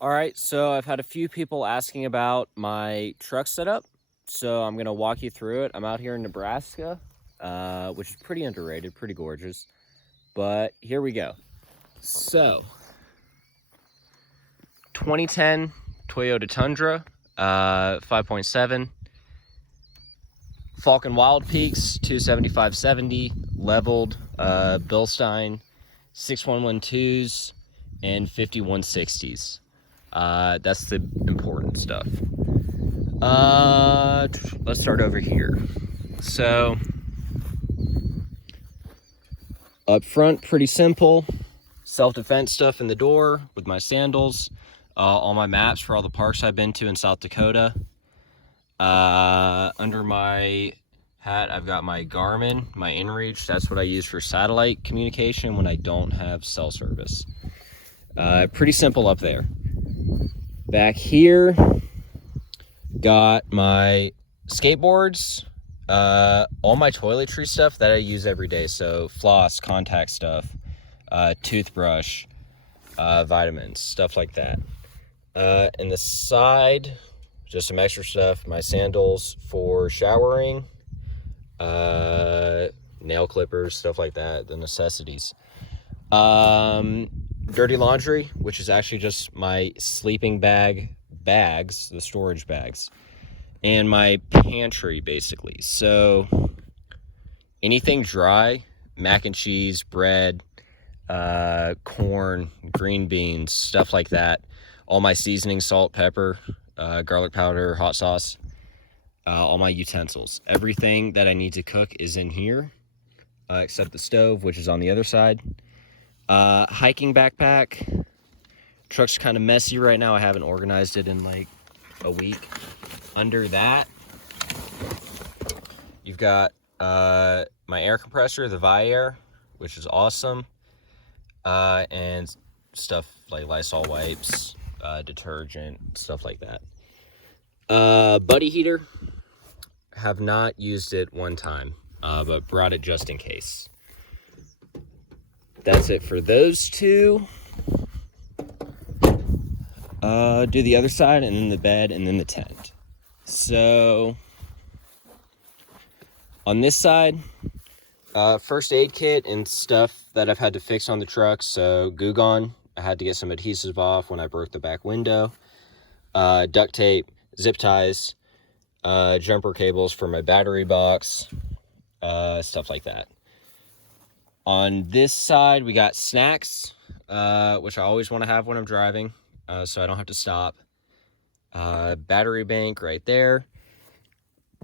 All right, so I've had a few people asking about my truck setup, so I'm gonna walk you through it. I'm out here in Nebraska, which is pretty underrated, pretty gorgeous, but here we go. So, 2010 Toyota Tundra, 5.7, Falcon Wild Peaks, 275/70, leveled, Bilstein, 6112s, and 5160s. That's the important stuff. Let's start over here. So, up front, pretty simple. Self-defense stuff in the door with my sandals. All my maps for all the parks I've been to in South Dakota. Under my hat, I've got my Garmin, my inReach. That's what I use for satellite communication when I don't have cell service. Pretty simple up there. Back here, got my skateboards, all my toiletry stuff that I use every day. So floss, contact stuff, toothbrush, vitamins, stuff like that. And the side, just some extra stuff, my sandals for showering, nail clippers, stuff like that, the necessities. Dirty laundry, which is actually just my sleeping bags, the storage bags, and my pantry, basically. So anything dry, mac and cheese, bread, corn, green beans, stuff like that. All my seasoning, salt, pepper, garlic powder, hot sauce, all my utensils. Everything that I need to cook is in here, except the stove, which is on the other side. Hiking backpack. Truck's kind of messy right now. I haven't organized it in like a week. Under that, you've got my air compressor, the Viair, which is awesome, and stuff like Lysol wipes, detergent, stuff like that. Buddy heater. Have not used it one time, but brought it just in case. That's it for those two. Do the other side, and then the bed, and then the tent. So, on this side, first aid kit and stuff that I've had to fix on the truck. So, Goo Gone, I had to get some adhesive off when I broke the back window. Duct tape, zip ties, jumper cables for my battery box, stuff like that. On this side, we got snacks, which I always want to have when I'm driving, so I don't have to stop. Battery bank right there.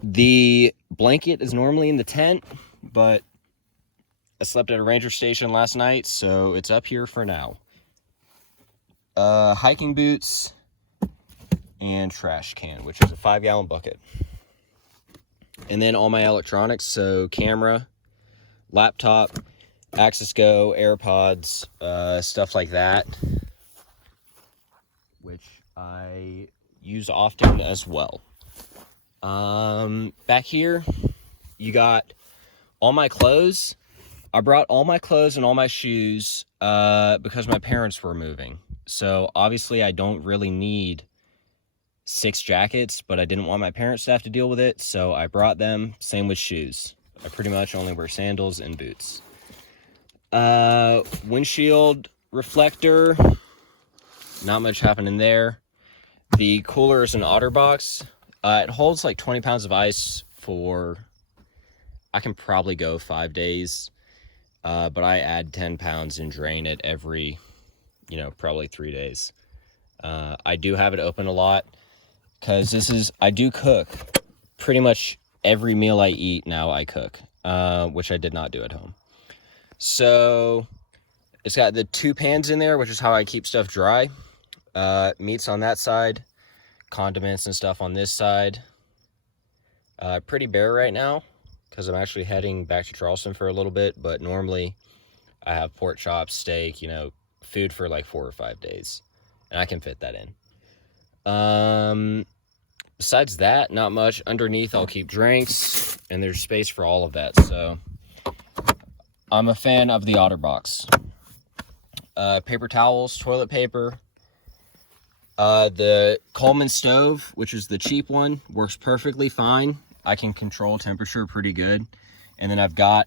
The blanket is normally in the tent, but I slept at a ranger station last night, so it's up here for now. Hiking boots and trash can, which is a 5-gallon bucket. And then all my electronics, so camera, laptop, Access Go, AirPods, stuff like that, which I use often as well. Back here, you got all my clothes. I brought all my clothes and all my shoes because my parents were moving. So obviously I don't really need 6 jackets, but I didn't want my parents to have to deal with it, so I brought them. Same with shoes. I pretty much only wear sandals and boots. Windshield reflector, not much happening there. The cooler is an OtterBox. It holds like 20 pounds of ice for, I can probably go 5 days, but I add 10 pounds and drain it every, probably 3 days. I do have it open a lot because I do cook. Pretty much every meal I eat now I cook, which I did not do at home. So it's got the 2 pans in there, which is how I keep stuff dry. Meats on that side, condiments and stuff on this side. Pretty bare right now because I'm actually heading back to Charleston for a little bit, but normally I have pork chops, steak, food for like 4 or 5 days, and I can fit that in. Besides that, not much. Underneath, I'll keep drinks, and there's space for all of that, so I'm a fan of the OtterBox. Paper towels, toilet paper, The Coleman stove, which is the cheap one, works perfectly fine. I can control temperature pretty good. And then I got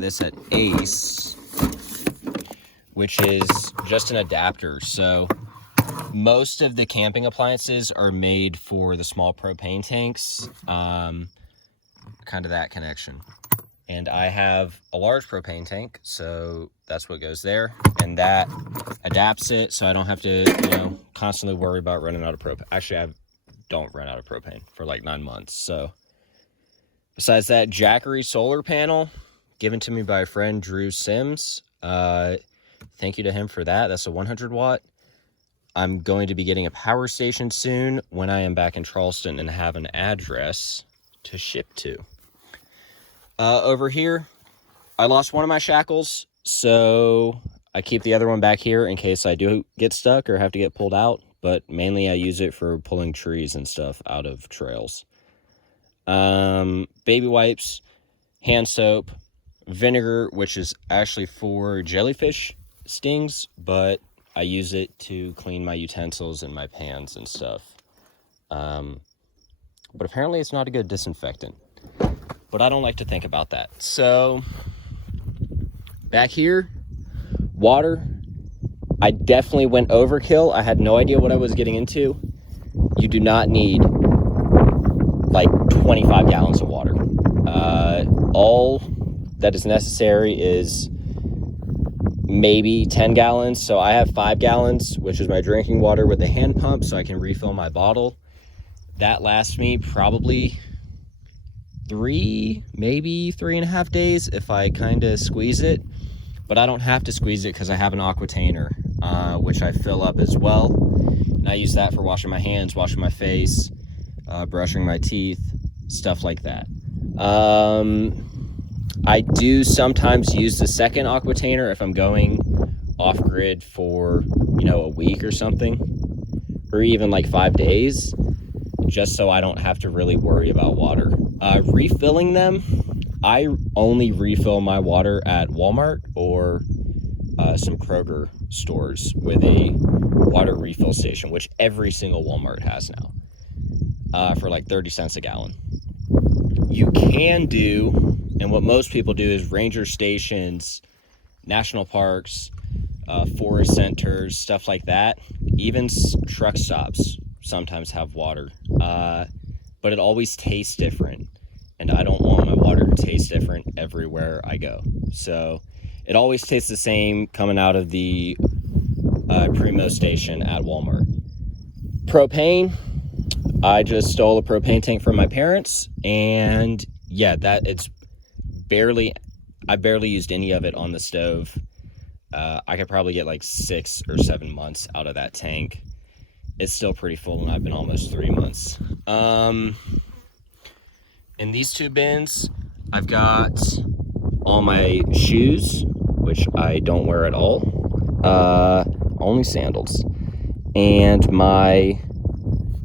this at Ace, which is just an adapter. So most of the camping appliances are made for the small propane tanks, kind of that connection. And I have a large propane tank, so that's what goes there. And that adapts it, so I don't have to, constantly worry about running out of propane. Actually, I don't run out of propane for like 9 months. So besides that, Jackery solar panel given to me by a friend, Drew Sims. Thank you to him for that. That's a 100 watt. I'm going to be getting a power station soon when I am back in Charleston and have an address to ship to. Over here, I lost one of my shackles, so I keep the other one back here in case I do get stuck or have to get pulled out, but mainly I use it for pulling trees and stuff out of trails. Baby wipes, hand soap, vinegar, which is actually for jellyfish stings, but I use it to clean my utensils and my pans and stuff. But apparently it's not a good disinfectant. But I don't like to think about that. So, back here, water. I definitely went overkill. I had no idea what I was getting into. You do not need like 25 gallons of water. All that is necessary is maybe 10 gallons. So I have 5 gallons, which is my drinking water with the hand pump, so I can refill my bottle. That lasts me probably 3, maybe 3.5 days if I kind of squeeze it. But I don't have to squeeze it because I have an aquatainer, which I fill up as well. And I use that for washing my hands, washing my face, brushing my teeth, stuff like that. I do sometimes use the second aquatainer if I'm going off-grid for, a week or something, or even like 5 days, just so I don't have to really worry about water. Refilling them, I only refill my water at Walmart or some Kroger stores with a water refill station, which every single Walmart has now, for like 30 cents a gallon. You can do, and what most people do, is ranger stations, national parks, forest centers, stuff like that. Even truck stops sometimes have water, but it always tastes different, and I don't want my water to taste different everywhere I go. So it always tastes the same coming out of the Primo station at Walmart. Propane, I just stole a propane tank from my parents, and yeah, I barely used any of it on the stove. I could probably get like 6 or 7 months out of that tank. It's still pretty full, and I've been almost 3 months. In these 2 bins, I've got all my shoes, which I don't wear at all, only sandals, and my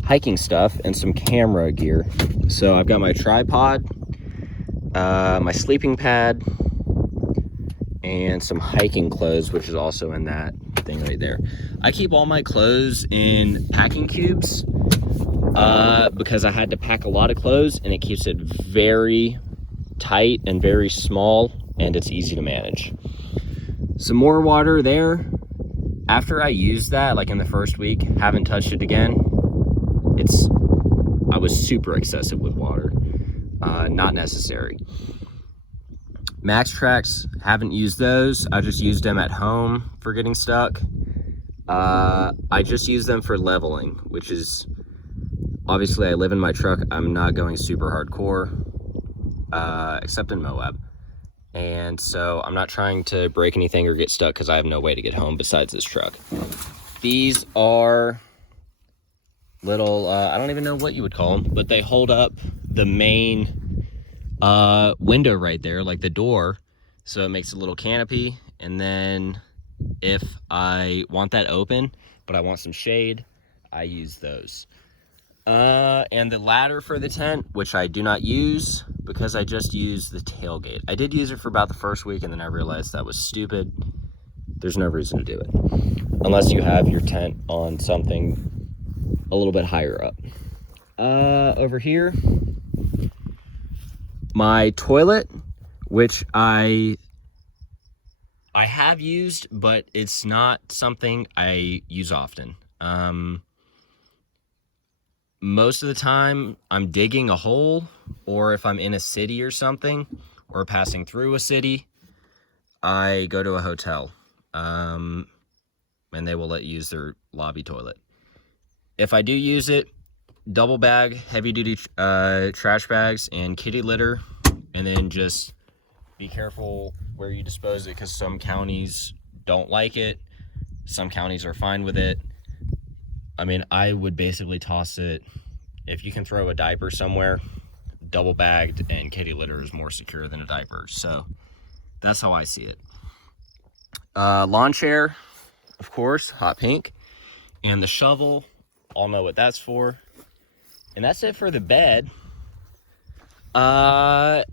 hiking stuff and some camera gear. So I've got my tripod, my sleeping pad, and some hiking clothes, which is also in that thing right there. I keep all my clothes in packing cubes because I had to pack a lot of clothes, and it keeps it very tight and very small, and it's easy to manage. Some more water there. After I used that, like in the first week, haven't touched it again. I was super excessive with water. Not necessary. Max Tracks, haven't used those. I just used them at home for getting stuck. I just use them for leveling, which is, obviously I live in my truck. I'm not going super hardcore, except in Moab. And so I'm not trying to break anything or get stuck because I have no way to get home besides this truck. These are little, I don't even know what you would call them, but they hold up the main window right there, like the door. So it makes a little canopy. And then if I want that open, but I want some shade, I use those. And the ladder for the tent, which I do not use because I just use the tailgate. I did use it for about the first week, and then I realized that was stupid. there's no reason to do it. Unless you have your tent on something a little bit higher up. Over here, my toilet, which I have used, but it's not something I use often. Most of the time I'm digging a hole, or if I'm in a city or something, or passing through a city, I go to a hotel, and they will let you use their lobby toilet. If I do use it, double bag, heavy duty trash bags and kitty litter, and then just be careful where you dispose it, because some counties don't like it, some counties are fine with it. I mean, I would basically toss it. If you can throw a diaper somewhere, double bagged and kitty litter is more secure than a diaper. So that's how I see it. Lawn chair, of course, hot pink. And the shovel, all know what that's for. And that's it for the bed. Up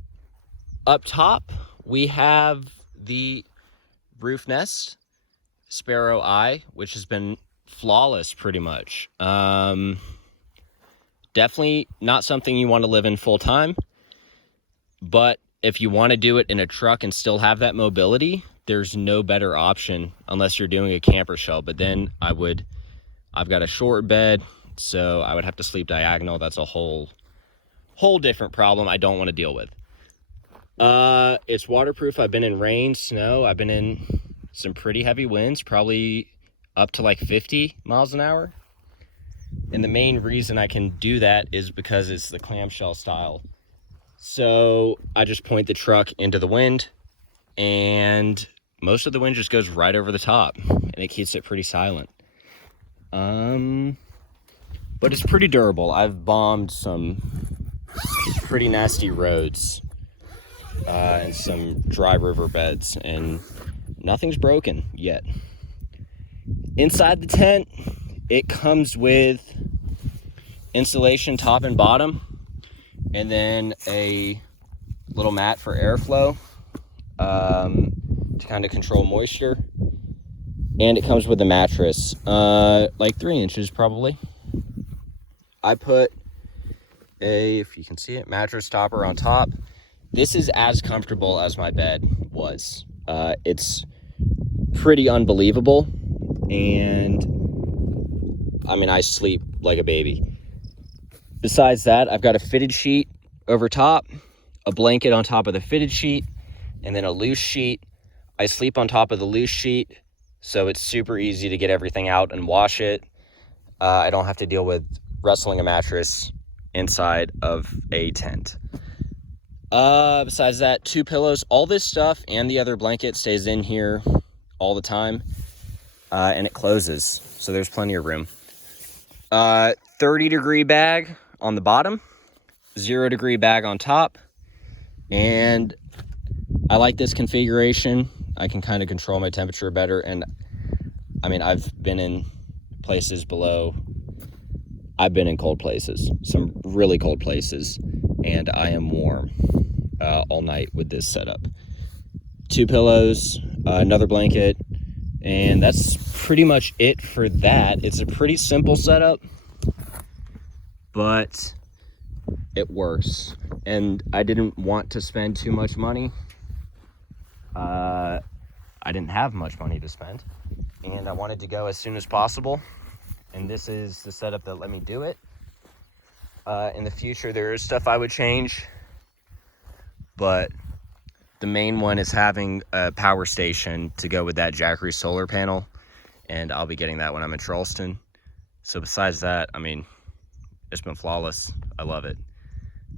top, we have the Roofnest Sparrow eye, which has been flawless pretty much. Definitely not something you want to live in full time, but if you want to do it in a truck and still have that mobility, there's no better option unless you're doing a camper shell. But then I've got a short bed, so I would have to sleep diagonal. That's a whole different problem I don't want to deal with. It's waterproof. I've been in rain, snow. I've been in some pretty heavy winds, probably up to like 50 miles an hour. And the main reason I can do that is because it's the clamshell style. So I just point the truck into the wind, and most of the wind just goes right over the top, and it keeps it pretty silent. But it's pretty durable. I've bombed some pretty nasty roads and some dry river beds, and nothing's broken yet. Inside the tent, it comes with insulation top and bottom, and then a little mat for airflow to kind of control moisture. And it comes with a mattress, like 3 inches probably. I put if you can see it, mattress topper on top. This is as comfortable as my bed was. It's pretty unbelievable, and I mean, I sleep like a baby. Besides that, I've got a fitted sheet over top, a blanket on top of the fitted sheet, and then a loose sheet. I sleep on top of the loose sheet, so it's super easy to get everything out and wash it. I don't have to deal with wrestling a mattress inside of a tent. Besides that, 2 pillows. All this stuff and the other blanket stays in here all the time, and it closes, so there's plenty of room. 30-degree bag on the bottom, 0-degree bag on top, and I like this configuration. I can kind of control my temperature better, and I mean, I've been in places below. I've been in cold places, some really cold places, and I am warm all night with this setup. 2 pillows, another blanket, and that's pretty much it for that. It's a pretty simple setup, but it works. And I didn't want to spend too much money. I didn't have much money to spend, and I wanted to go as soon as possible. And this is the setup that let me do it. In the future, there is stuff I would change, but the main one is having a power station to go with that Jackery solar panel, and I'll be getting that when I'm in Charleston. So besides that, I mean, it's been flawless. I love it.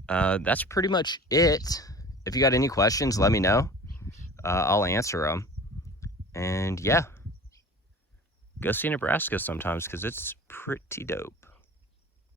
That's pretty much it. If you got any questions, let me know. I'll answer them. And yeah, go see Nebraska sometimes because it's pretty dope.